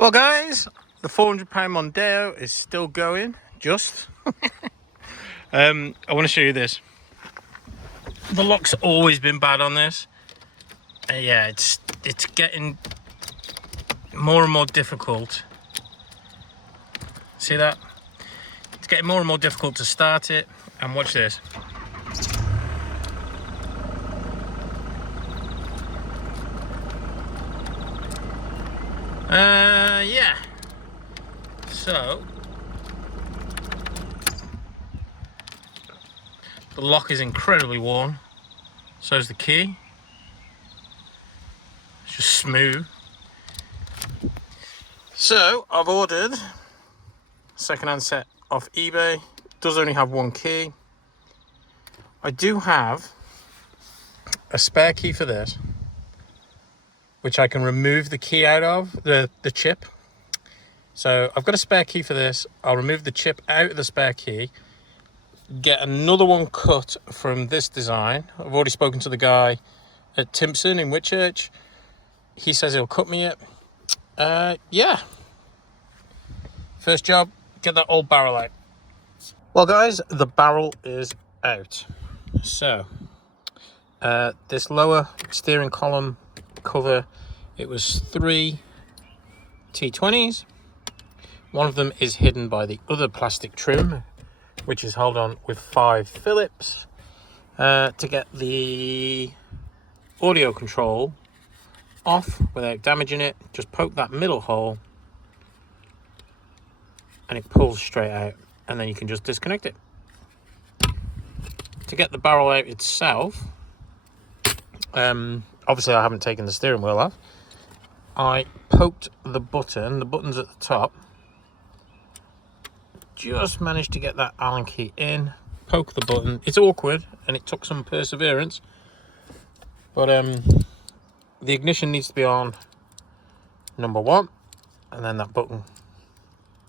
Well guys, the £400 Mondeo is still going, just. I want to show you this. The lock's always been bad on this. Yeah, it's getting more and more difficult. See that? It's getting more and more difficult to start it. And watch this. Yeah. So the lock is incredibly worn. So is the key. It's just smooth. So I've ordered a second-hand set off eBay. It does only have one key. I do have a spare key for this, which I can remove the key out of, the chip. So I've got a spare key for this. I'll remove the chip out of the spare key, get another one cut from this design. I've already spoken to the guy at Timpsons in Whitchurch. He says he'll cut me it. Yeah. First job, get that old barrel out. Well guys, the barrel is out. So, this lower steering column cover, it was 3 T20s. One of them is hidden by the other plastic trim, which is held on with 5 Phillips. To get the audio control off without damaging it, just poke that middle hole and it pulls straight out, and then you can just disconnect it. To get the barrel out itself, obviously I haven't taken the steering wheel off. I poked the button's at the top, just managed to get that Allen key in, poke the button. It's awkward and it took some perseverance, but the ignition needs to be on number 1, and then that button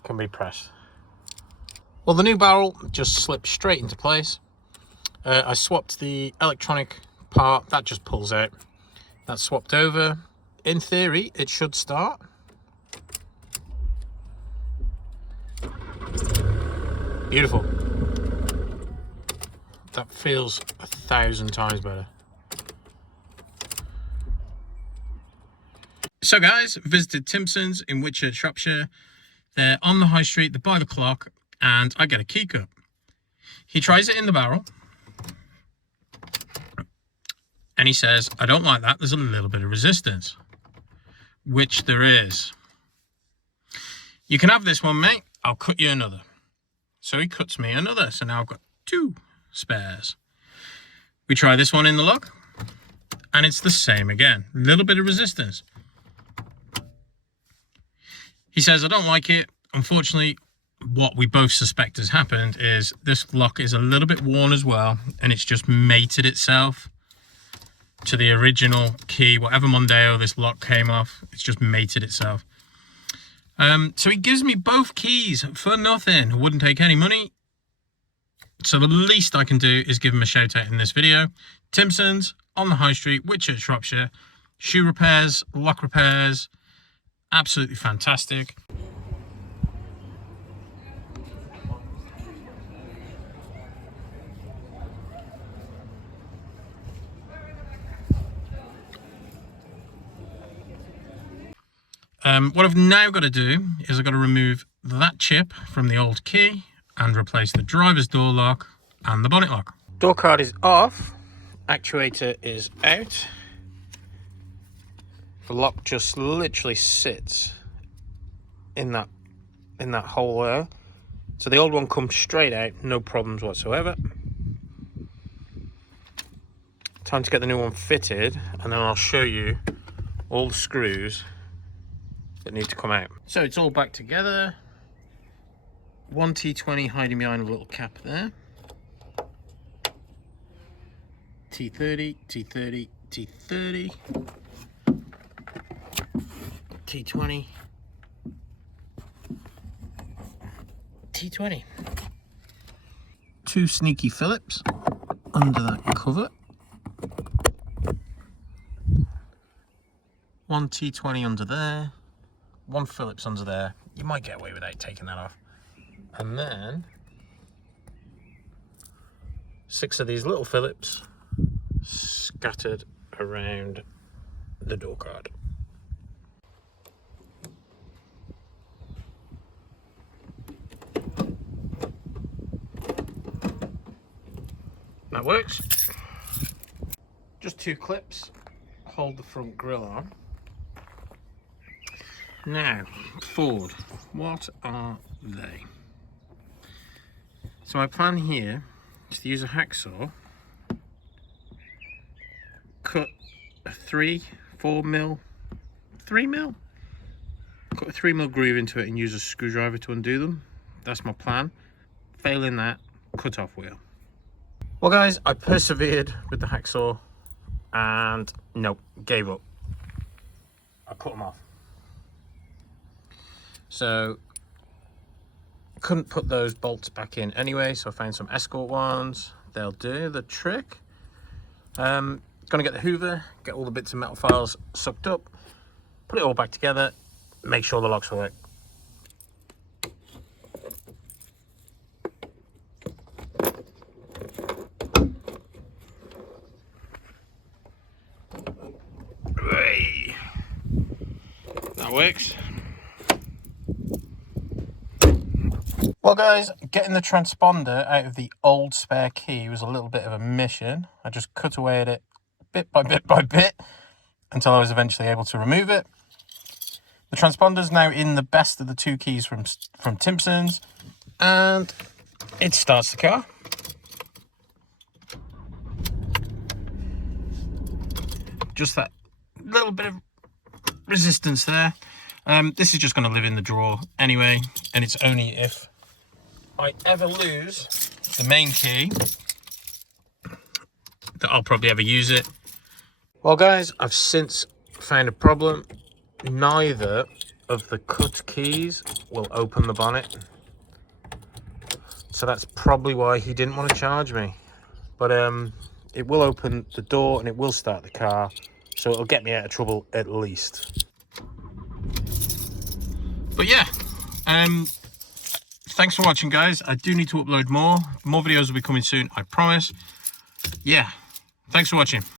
can be pressed. Well, the new barrel just slipped straight into place. I swapped the electronic part, that just pulls out. That's swapped over. In theory, it should start. Beautiful. That feels 1,000 times better. So guys, visited Timpsons in Whitchurch, Shropshire. They're on the high street, they're by the clock, and I get a key cut. He tries it in the barrel, and he says, I don't like that, there's a little bit of resistance. Which there is. You can have this one, mate, I'll cut you another. So he cuts me another, so now I've got 2 spares. We try this one in the lock, and it's the same again. A little bit of resistance. He says, I don't like it. Unfortunately, what we both suspect has happened is this lock is a little bit worn as well, and it's just mated itself to the original key. Whatever Mondeo this lock came off, it's just mated itself. So he gives me both keys for nothing. Wouldn't take any money. So the least I can do is give him a shout out in this video. Timpsons on the high street, Whitchurch, Shropshire. Shoe repairs, lock repairs. Absolutely fantastic. What I've now got to do is I've got to remove that chip from the old key and replace the driver's door lock and the bonnet lock. Door card is off, actuator is out. The lock just literally sits in that hole there. So the old one comes straight out, no problems whatsoever. Time to get the new one fitted, and then I'll show you all the screws that need to come out. So it's all back together. 1 T20 hiding behind a little cap there. T30, T30, T30, T20, T20. 2 sneaky Phillips under that cover. 1 T20 under there. one Phillips under there. You might get away without taking that off. And then 6 of these little Phillips scattered around the door card. That works. Just 2 clips hold the front grille on. Now, Ford, what are they? So my plan here is to use a hacksaw, cut a 4 mil, 3 mil? Cut a 3 mil groove into it and use a screwdriver to undo them. That's my plan. Failing that, cut off wheel. Well guys, I persevered with the hacksaw and nope, gave up. I cut them off. So, couldn't put those bolts back in anyway, so I found some Escort ones. They'll do the trick. Gonna get the Hoover, get all the bits of metal files sucked up, put it all back together, make sure the locks work. That works. Well guys, getting the transponder out of the old spare key was a little bit of a mission. I just cut away at it bit by bit by bit until I was eventually able to remove it. The transponder's now in the best of the 2 keys from Timpsons, and it starts the car. Just that little bit of resistance there. This is just going to live in the drawer anyway, and it's only if I ever lose the main key that I'll probably ever use it. Well guys, I've since found a problem. Neither of the cut keys will open the bonnet, so that's probably why he didn't want to charge me. But it will open the door and it will start the car, so it'll get me out of trouble at least. But yeah, thanks for watching guys. I do need to upload more videos will be coming soon, I promise. Yeah, thanks for watching.